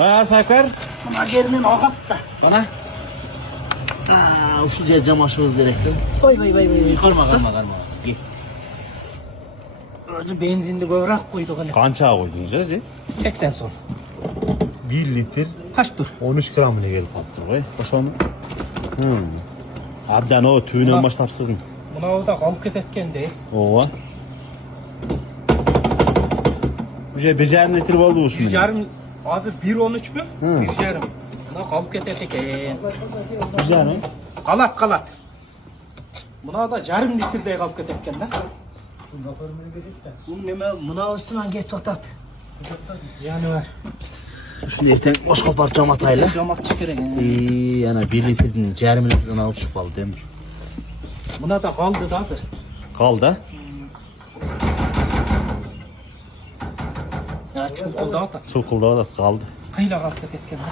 Sakar. Buna gelmen ağatta. Bana. Şu cam aşımız gerekti. Vay. Karma. Gel. Özü benzinli kövrak koyduk hani. Qancha qo'ydingiz o'zi? 80 son. 1 litr Kaç dur? 13 grammına gelip qolibdi qo'y. Qo'shami. Abdan o tüyünden boshlab sig'ing. Buna o da kalıp ketken de. Ova. Uje 1,5 litr bo'ldi o'sha. 1,5 hazır 1,13 mü? 1,5. Buna kalıp ketken. Güzel mi? Kalat. Buna da yarım litrede kalıp ketken lan. Bu buna üstünden get totat. Canavar. Şimdi erten boş kopar cam atayla. Camat çıkarın. Yana 1 litrden yarım litrden alıp çıkıp aldı demir. Buna da kaldı da hazır. Qoldi. Ya çukurda ata. Suv qildi, qoldi. Kıyla kalıp ketken lan.